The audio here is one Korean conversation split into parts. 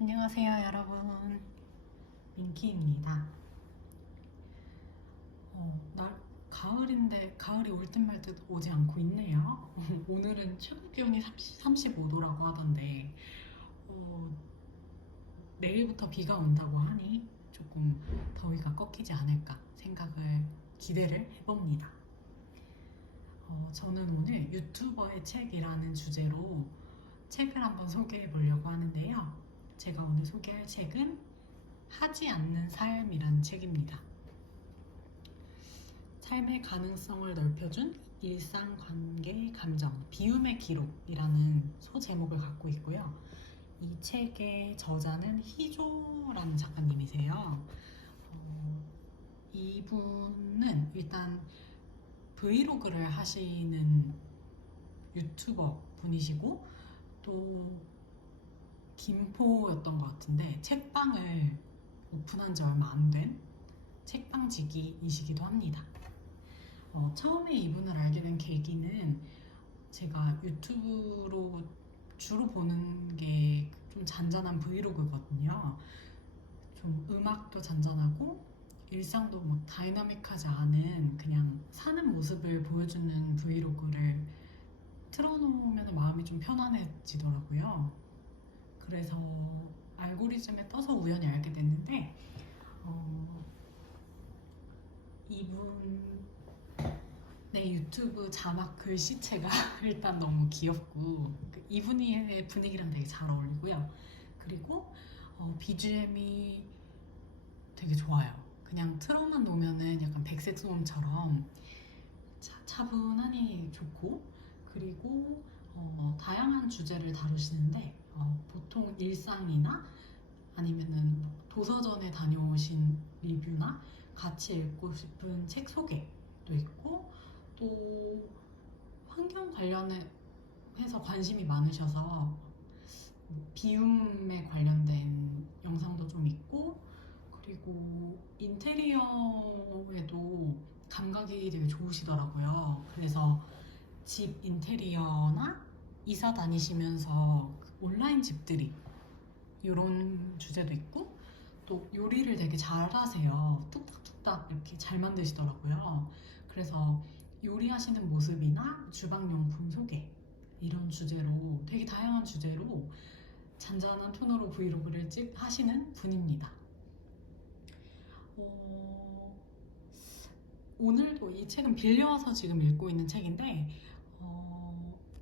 안녕하세요, 여러분. 민키입니다. 가을인데 가을이 올 듯 말 듯 오지 않고 있네요. 오늘은 최고 기온이 35도라고 하던데 어, 내일부터 비가 온다고 하니 조금 더위가 꺾이지 않을까 기대를 해봅니다. 저는 오늘 유튜버의 책이라는 주제로 책을 한번 소개해 보려고 하는데요. 제가 오늘 소개할 책은 하지 않는 삶이란 책입니다. 삶의 가능성을 넓혀준 일상, 관계, 감정, 비움의 기록이라는 소제목을 갖고 있고요. 이 책의 저자는 희조라는 작가님이세요. 이분은 일단 브이로그를 하시는 유튜버 분이시고 또 김포였던 것 같은데 책방을 오픈한 지 얼마 안 된 책방지기이시기도 합니다. 처음에 이분을 알게 된 계기는 제가 유튜브로 주로 보는 게 좀 잔잔한 브이로그거든요. 좀 음악도 잔잔하고 일상도 막 다이나믹하지 않은 그냥 사는 모습을 보여주는 브이로그를 틀어놓으면 마음이 좀 편안해지더라고요. 그래서 알고리즘에 떠서 우연히 알게 됐는데 이분 네, 유튜브 자막 글씨체가 일단 너무 귀엽고 이분의 분위기랑 되게 잘 어울리고요. 그리고 BGM이 되게 좋아요. 그냥 틀어만 놓으면은 약간 백색 소음처럼 차분하니 좋고 그리고 다양한 주제를 다루시는데 보통 일상이나 아니면은 도서전에 다녀오신 리뷰나 같이 읽고 싶은 책 소개도 있고 또 환경 관련해서 관심이 많으셔서 비움에 관련된 영상도 좀 있고 그리고 인테리어에도 감각이 되게 좋으시더라고요. 그래서 집 인테리어나 이사 다니시면서 온라인 집들이 이런 주제도 있고 또 요리를 되게 잘하세요. 뚝딱뚝딱 이렇게 잘 만드시더라고요. 그래서 요리하시는 모습이나 주방용품 소개 이런 주제로 되게 다양한 주제로 잔잔한 톤으로 브이로그를 하시는 분입니다. 오늘도 이 책은 빌려와서 지금 읽고 있는 책인데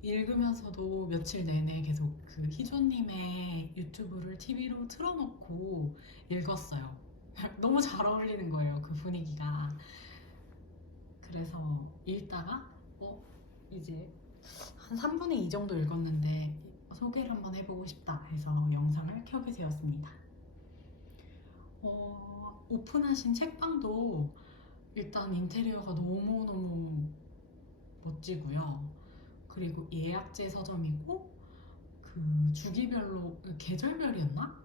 읽으면서도 며칠 내내 계속 그 희조님의 유튜브를 TV로 틀어놓고 읽었어요. 너무 잘 어울리는 거예요, 그 분위기가. 그래서 읽다가 이제 한 3분의 2 정도 읽었는데 소개를 한번 해보고 싶다 해서 영상을 켜게 되었습니다. 오픈하신 책방도 일단 인테리어가 너무너무 멋지고요. 그리고 예약제 서점이고 그 주기별로 계절별이었나?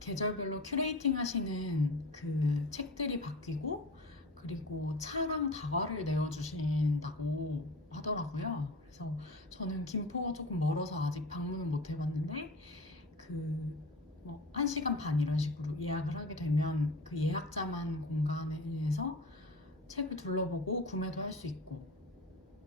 계절별로 큐레이팅 하시는 그 책들이 바뀌고 그리고 차랑 다과를 내어주신다고 하더라고요. 그래서 저는 김포가 조금 멀어서 아직 방문을 못 해봤는데 뭐 1시간 반 이런 식으로 예약을 하게 되면 그 예약자만 공간에서 책을 둘러보고 구매도 할 수 있고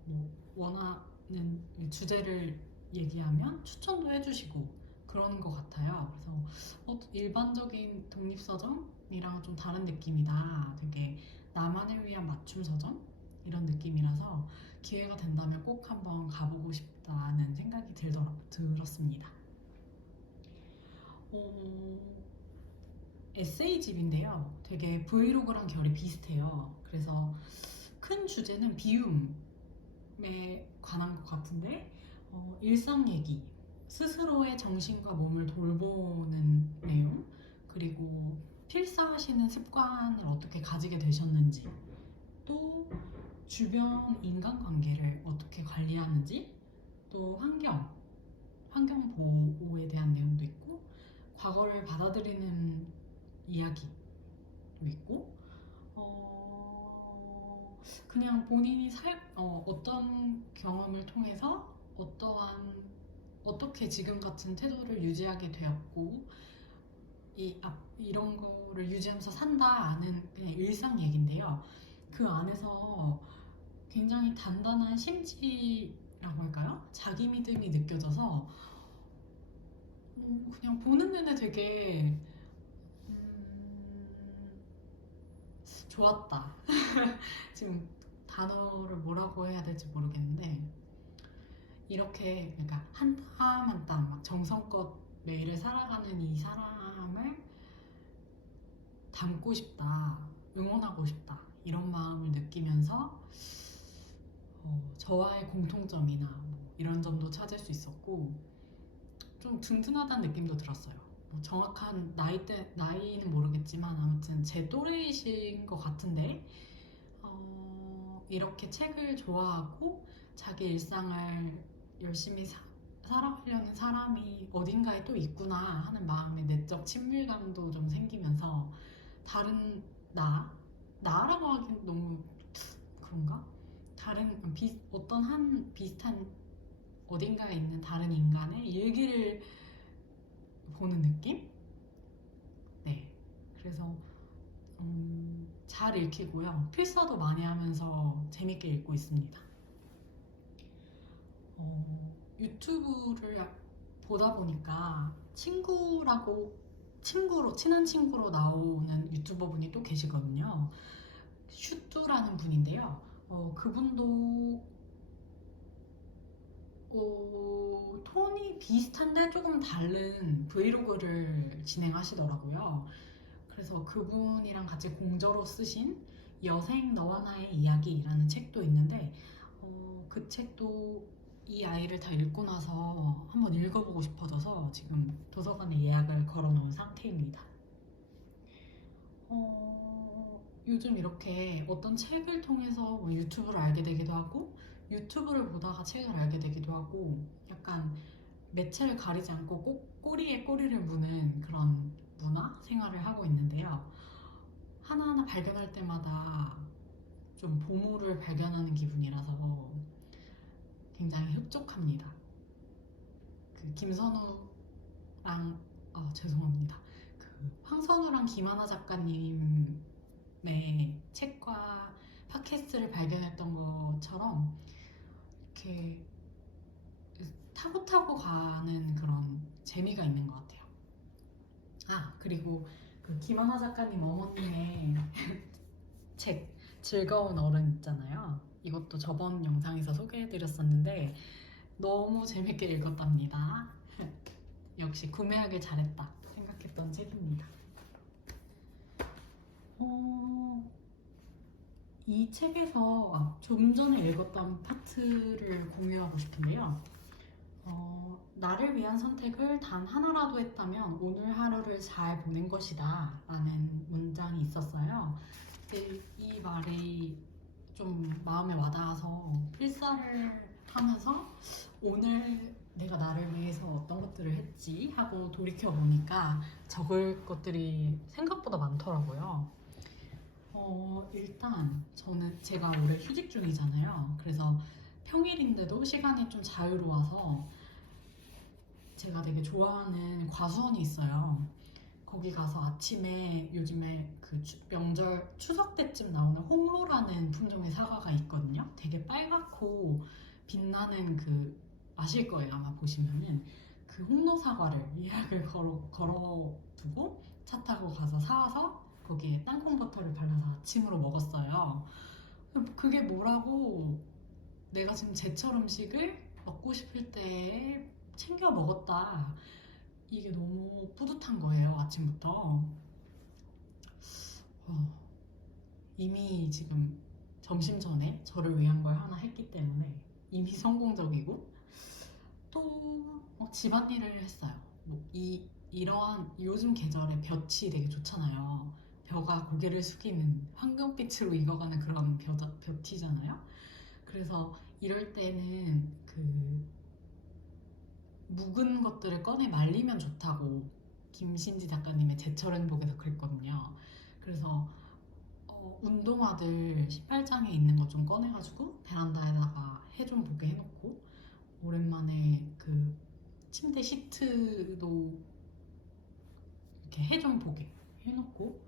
뭐 원하는 주제를 얘기하면 추천도 해주시고 그러는 것 같아요. 그래서 일반적인 독립서점이랑 좀 다른 느낌이다. 되게 나만을 위한 맞춤 서점 이런 느낌이라서 기회가 된다면 꼭 한번 가보고 싶다는 생각이 들었습니다. 에세이집인데요. 되게 브이로그랑 결이 비슷해요. 그래서 큰 주제는 비움에 관한 것 같은데 일상 얘기, 스스로의 정신과 몸을 돌보는 내용, 그리고 필사하시는 습관을 어떻게 가지게 되셨는지, 또 주변 인간관계를 어떻게 관리하는지, 또 환경 보호에 대한 내용도 있고, 과거를 받아들이는 이야기도 있고, 그냥 본인이 어떤 경험을 통해서 어떻게 지금 같은 태도를 유지하게 되었고 이런 거를 유지하면서 산다는 그냥 일상 얘기인데요. 그 안에서 굉장히 단단한 심지라고 할까요? 자기 믿음이 느껴져서 그냥 보는 내내 되게 좋았다. 지금 단어를 뭐라고 해야 될지 모르겠는데 이렇게 그러니까 한 땀 한 땀 막 정성껏 매일을 살아가는 이 사람을 닮고 싶다, 응원하고 싶다 이런 마음을 느끼면서 저와의 공통점이나 뭐 이런 점도 찾을 수 있었고 좀 든든하다는 느낌도 들었어요. 뭐 정확한 나이는 모르겠지만 아무튼 제 또래이신 것 같은데 이렇게 책을 좋아하고 자기 일상을 열심히 살아가려는 사람이 어딘가에 또 있구나 하는 마음의 내적 친밀감도 좀 생기면서 다른 나라고 하긴 너무 그런가? 어떤 한 비슷한 어딘가에 있는 다른 인간의 일기를 보는 느낌? 네. 그래서 잘 읽히고요. 필사도 많이 하면서 재밌게 읽고 있습니다. 유튜브를 보다 보니까 친한 친구로 나오는 유튜버 분이 또 계시거든요. 슈뚜라는 분인데요. 그분도 톤이 비슷한데 조금 다른 브이로그를 진행하시더라고요. 그래서 그분이랑 같이 공저로 쓰신 여생 너와 나의 이야기라는 책도 있는데 그 책도 이 아이를 다 읽고 나서 한번 읽어보고 싶어져서 지금 도서관에 예약을 걸어놓은 상태입니다. 요즘 이렇게 어떤 책을 통해서 뭐 유튜브를 알게 되기도 하고 유튜브를 보다가 책을 알게 되기도 하고 약간 매체를 가리지 않고 꼭 꼬리에 꼬리를 무는 그런 문화 생활을 하고 있는데요. 하나하나 발견할 때마다 좀 보물을 발견하는 기분이라서 굉장히 흡족합니다. 그 김선우랑 죄송합니다. 그 황선우랑 김하나 작가님의 책과 팟캐스트를 발견했던 것처럼 이렇게 타고 가는 그런 재미가 있는 것 같아요. 그리고 그 김하나 작가님 어머님의 책 즐거운 어른 있잖아요. 이것도 저번 영상에서 소개해드렸었는데 너무 재밌게 읽었답니다. 역시 구매하길 잘했다 생각했던 책입니다. 이 책에서 좀 전에 읽었던 파트를 공유하고 싶은데요. 나를 위한 선택을 단 하나라도 했다면 오늘 하루를 잘 보낸 것이다 라는 문장이 있었어요. 근데 이 말이 좀 마음에 와닿아서 필사를 하면서 오늘 내가 나를 위해서 어떤 것들을 했지 하고 돌이켜보니까 적을 것들이 생각보다 많더라고요. 일단 제가 올해 휴직 중이잖아요. 그래서 평일인데도 시간이 좀 자유로워서 제가 되게 좋아하는 과수원이 있어요. 거기 가서 아침에 요즘에 그 명절 추석 때쯤 나오는 홍로라는 품종의 사과가 있거든요. 되게 빨갛고 빛나는 아실 거예요. 아마 보시면은 그 홍로 사과를 예약을 걸어두고 차 타고 가서 사와서 거기에 땅콩 버터를 발라서 아침으로 먹었어요. 그게 뭐라고 내가 지금 제철 음식을 먹고 싶을 때 챙겨 먹었다. 이게 너무 뿌듯한 거예요, 아침부터. 이미 지금 점심 전에 저를 위한 걸 하나 했기 때문에 이미 성공적이고 또 집안일을 했어요. 이러한 요즘 계절에 볕이 되게 좋잖아요. 벼가 고개를 숙이는 황금빛으로 익어가는 그런 볕이잖아요. 그래서 이럴 때는 묵은 것들을 꺼내 말리면 좋다고 김신지 작가님의 제철 행복에서 그랬거든요. 그래서 운동화들 신발장에 있는 거 좀 꺼내가지고 베란다에다가 해 좀 보게 해놓고 오랜만에 침대 시트도 이렇게 해 좀 보게 해놓고,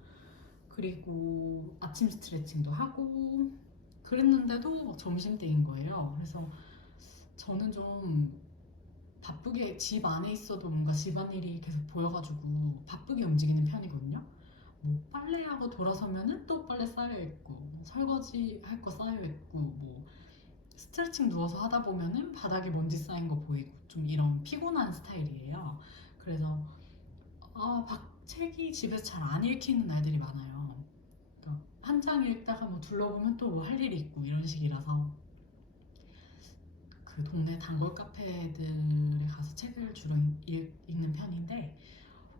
그리고 아침 스트레칭도 하고 그랬는데도 점심때인 거예요. 그래서 저는 좀 바쁘게 집 안에 있어도 뭔가 집안일이 계속 보여가지고 바쁘게 움직이는 편이거든요. 뭐 빨래하고 돌아서면은 또 빨래 쌓여있고, 설거지 할 거 쌓여있고, 뭐 스트레칭 누워서 하다 보면은 바닥에 먼지 쌓인 거 보이고, 좀 이런 피곤한 스타일이에요. 그래서 책이 집에서 잘 안 읽히는 날들이 많아요. 그러니까 한 장 읽다가 뭐 둘러보면 또 뭐 할 일이 있고 이런 식이라서 그 동네 단골 카페들에 가서 책을 주로 읽는 편인데,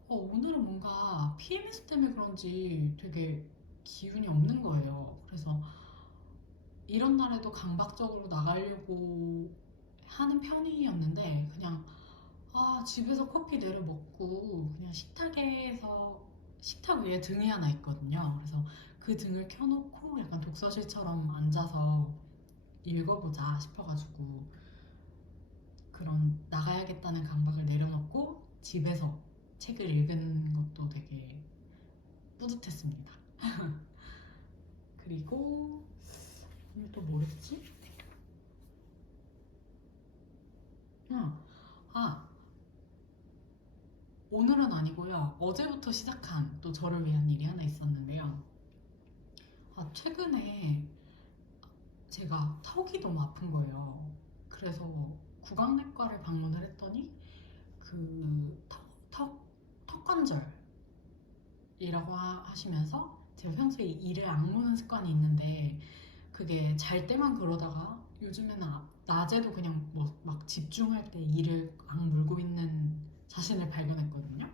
오늘은 뭔가 PMS 때문에 그런지 되게 기운이 없는 거예요. 그래서 이런 날에도 강박적으로 나가려고 하는 편이었는데, 그냥 집에서 커피 내려 먹고 그냥 식탁 위에 등이 하나 있거든요. 그래서 그 등을 켜놓고 약간 독서실처럼 앉아서 읽어보자 싶어가지고, 그런 나가야겠다는 강박을 내려놓고 집에서 책을 읽은 것도 되게 뿌듯했습니다. 그리고 오늘 또 뭐 했지? 아, 아, 오늘은 아니고요. 어제부터 시작한 또 저를 위한 일이 하나 있었는데요. 최근에 제가 턱이 너무 아픈 거예요. 그래서 구강내과를 방문을 했더니 그 턱관절이라고 하시면서, 제가 평소에 이를 악무는 습관이 있는데 그게 잘 때만 그러다가 요즘에는 낮에도 그냥 뭐 막 집중할 때 이를 악물고 있는 자신을 발견했거든요.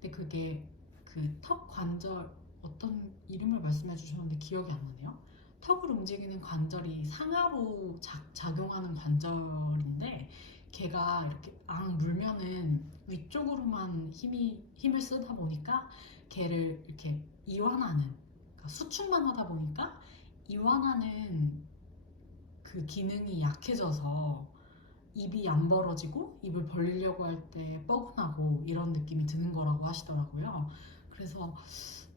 근데 그게 그 턱 관절, 어떤 이름을 말씀해 주셨는데 기억이 안 나네요. 턱을 움직이는 관절이 상하로 작용하는 관절인데, 걔가 이렇게 물면은 위쪽으로만 힘을 쓰다 보니까 걔를 이렇게 이완하는, 그러니까 수축만 하다 보니까 이완하는 그 기능이 약해져서 입이 안 벌어지고 입을 벌리려고 할 때 뻐근하고 이런 느낌이 드는 거라고 하시더라고요. 그래서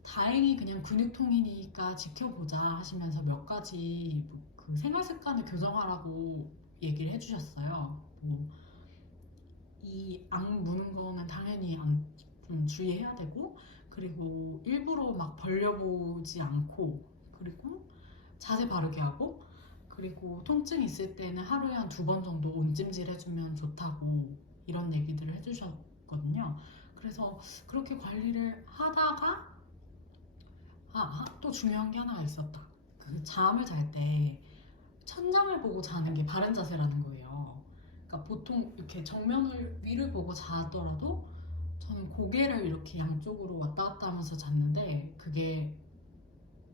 다행히 그냥 근육통이니까 지켜보자 하시면서 몇 가지 그 생활 습관을 교정하라고 얘기를 해주셨어요. 뭐 이 악 무는 거는 당연히 좀 주의해야 되고, 그리고 일부러 막 벌려보지 않고, 그리고 자세 바르게 하고, 그리고 통증 있을 때는 하루에 한 2번 정도 온찜질 해주면 좋다고 이런 얘기들을 해주셨거든요. 그래서 그렇게 관리를 하다가 또 중요한 게 하나가 있었다. 그 잠을 잘 때 천장을 보고 자는 게 바른 자세라는 거예요. 그러니까 보통 이렇게 정면을 위를 보고 자더라도 저는 고개를 이렇게 양쪽으로 왔다 갔다 하면서 잤는데, 그게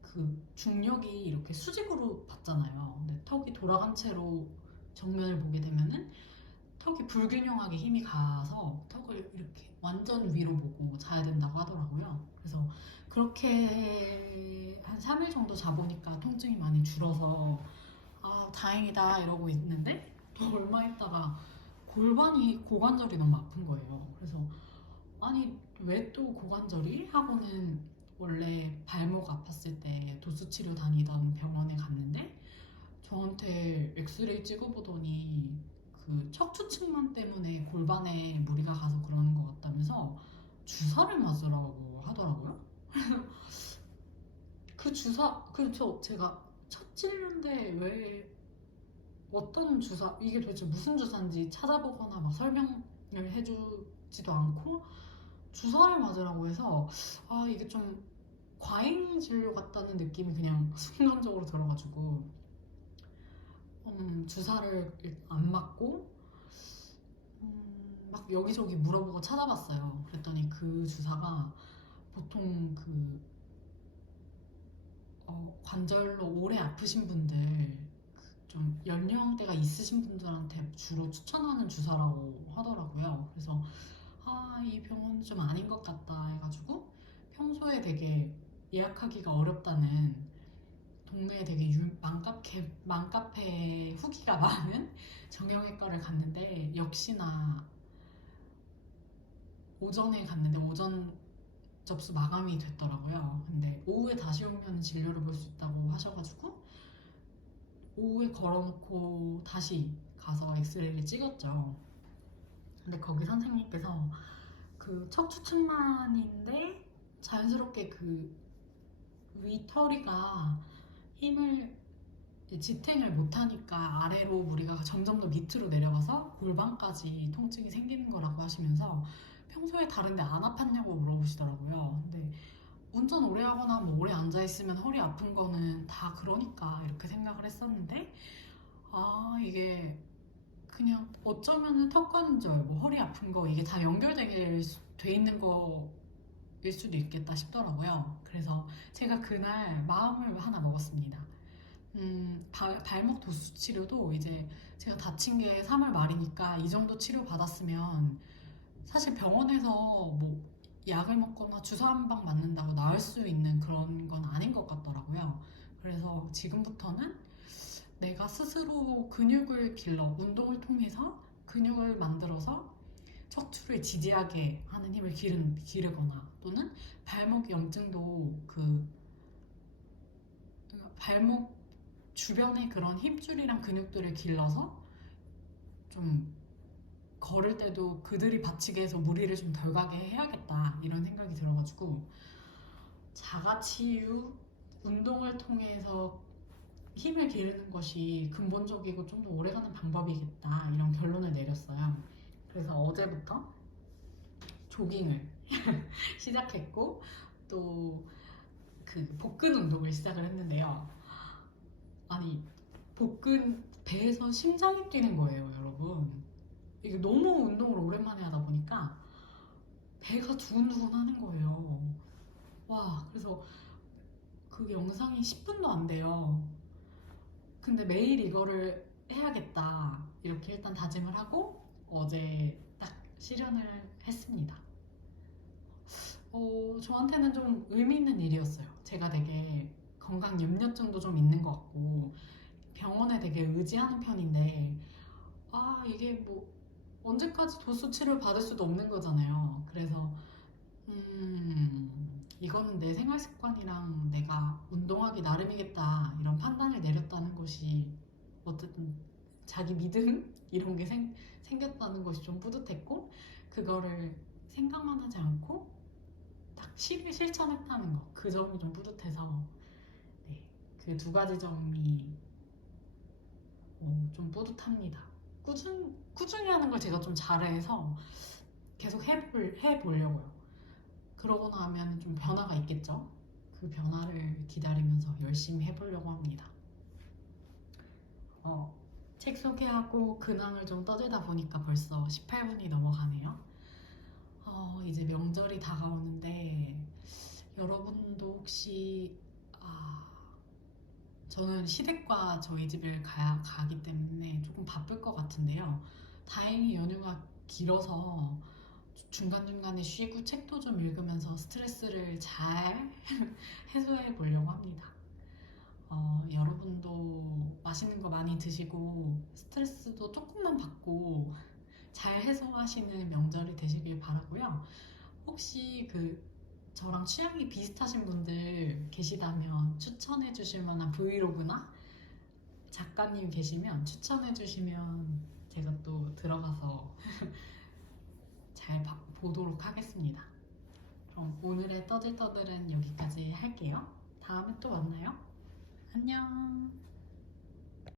그 중력이 이렇게 수직으로 받잖아요. 근데 턱이 돌아간 채로 정면을 보게 되면은 턱이 불균형하게 힘이 가서 턱을 이렇게 완전 위로 보고 자야 된다고 하더라고요. 그래서 그렇게 한 3일 정도 자보니까 통증이 많이 줄어서 다행이다 이러고 있는데, 또 얼마 있다가 고관절이 너무 아픈 거예요. 그래서 아니 왜 또 고관절이? 하고는 원래 발목 아팠을 때 도수 치료 다니던 병원에 갔는데 저한테 엑스레이 찍어보더니 그 척추측만 때문에 골반에 무리가 가서 그러는 것 같다면서 주사를 맞으라고 하더라고요. 그 주사, 제가 첫 찔는데 왜, 어떤 주사, 이게 도대체 무슨 주사인지 찾아보거나 막 설명을 해주지도 않고 주사를 맞으라고 해서 이게 좀 과잉 진료 같다는 느낌이 그냥 순간적으로 들어가지고 주사를 안 맞고 막 여기저기 물어보고 찾아봤어요. 그랬더니 그 주사가 보통 관절로 오래 아프신 분들, 좀 연령대가 있으신 분들한테 주로 추천하는 주사라고 하더라고요. 그래서 이 병원 좀 아닌 것 같다 해가지고 평소에 되게 예약하기가 어렵다는 동네에 되게 맘카페 후기가 많은 정형외과를 갔는데, 역시나 오전에 갔는데 오전 접수 마감이 됐더라고요. 근데 오후에 다시 오면 진료를 볼 수 있다고 하셔가지고 오후에 걸어놓고 다시 가서 엑스레이를 찍었죠. 근데 거기 선생님께서 그 척추측만인데 자연스럽게 그 위터리가 힘을 지탱을 못하니까 아래로 무리가 점점 더 밑으로 내려가서 골반까지 통증이 생기는 거라고 하시면서 평소에 다른데 안 아팠냐고 물어보시더라고요. 근데 운전 오래 하거나 뭐 오래 앉아 있으면 허리 아픈 거는 다 그러니까 이렇게 생각을 했었는데 아 이게 그냥 어쩌면은 턱관절, 뭐 허리 아픈 거 이게 다 연결되게 돼 있는 거일 수도 있겠다 싶더라고요. 그래서 제가 그날 마음을 하나 먹었습니다. 발목 도수 치료도 이제 제가 다친 게 3월 말이니까 이 정도 치료 받았으면 사실 병원에서 뭐 약을 먹거나 주사 한 방 맞는다고 나을 수 있는 그런 건 아닌 것 같더라고요. 그래서 지금부터는 내가 스스로 근육을 길러 운동을 통해서 근육을 만들어서 척추를 지지하게 하는 힘을 기르거나 또는 발목 염증도 그 발목 주변의 그런 힘줄이랑 근육들을 길러서 좀 걸을 때도 그들이 받치게 해서 무리를 좀 덜 가게 해야겠다 이런 생각이 들어가지고 자가치유 운동을 통해서 힘을 기르는 것이 근본적이고 좀 더 오래가는 방법이겠다 이런 결론을 내렸어요. 그래서 어제부터 조깅을 시작했고 또 그 복근 운동을 시작을 했는데요. 아니 복근 배에서 심장이 뛰는 거예요, 여러분. 이게 너무 운동을 오랜만에 하다 보니까 배가 두근두근 하는 거예요. 와, 그래서 그 영상이 10분도 안 돼요. 근데 매일 이거를 해야겠다. 이렇게 일단 다짐을 하고 어제 딱 실현을 했습니다. 저한테는 좀 의미 있는 일이었어요. 제가 되게 건강 염려증도 좀 있는 것 같고 병원에 되게 의지하는 편인데 이게 뭐 언제까지 도수 치료를 받을 수도 없는 거잖아요. 그래서 이거는 내 생활 습관이랑 내가 운동하기 나름이겠다 이런 판단을 내렸다는 것이 어쨌든 자기 믿음 이런 게 생겼다는 것이 좀 뿌듯했고 그거를 생각만 하지 않고 딱 실천했다는 거 그 점이 좀 뿌듯해서 네, 그 두 가지 점이 좀 뿌듯합니다. 꾸준히 하는 걸 제가 좀 잘해서 계속 해보려고요. 그러고 나면 좀 변화가 있겠죠? 그 변화를 기다리면서 열심히 해보려고 합니다. 책 소개하고 근황을 좀 떠들다 보니까 벌써 18분이 넘어가네요. 이제 명절이 다가오는데 여러분도 혹시 저는 시댁과 저희 집을 가기 때문에 조금 바쁠 것 같은데요. 다행히 연휴가 길어서 중간중간에 쉬고 책도 좀 읽으면서 스트레스를 잘 해소해 보려고 합니다. 여러분도 맛있는 거 많이 드시고 스트레스도 조금만 받고 잘 해소하시는 명절이 되시길 바라고요. 혹시 그 저랑 취향이 비슷하신 분들 계시다면 추천해 주실 만한 브이로그나 작가님 계시면 추천해 주시면 제가 또 들어가서 잘 보도록 하겠습니다. 그럼 오늘의 떠들떠들은 여기까지 할게요. 다음에 또 만나요. 안녕.